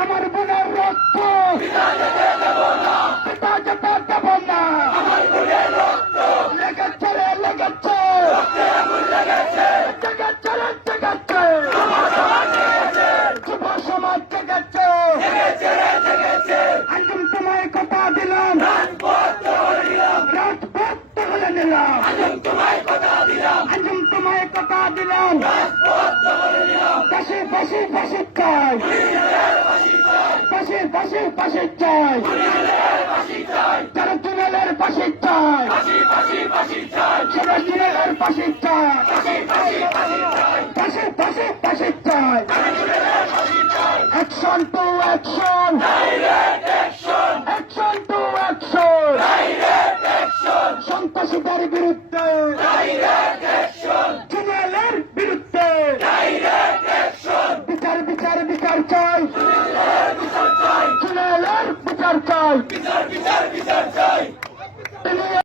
আমার বোনের রক্ত। লেগেছে লেগেছে হলে নিলাম আঞ্জুম তোমায় কথা দিলাম। ফাঁসি ফাঁসি ফাঁসি চাই। ফাঁসি ফাঁসি ফাঁসি চাই। যারা তুনেলের ফাঁসি চাই সন্ত্রাসীদের বিরুদ্ধে। তুনেলের বিরুদ্ধে। বিচার বিচার বিচার চাই। তুনেলের বিচার চাই।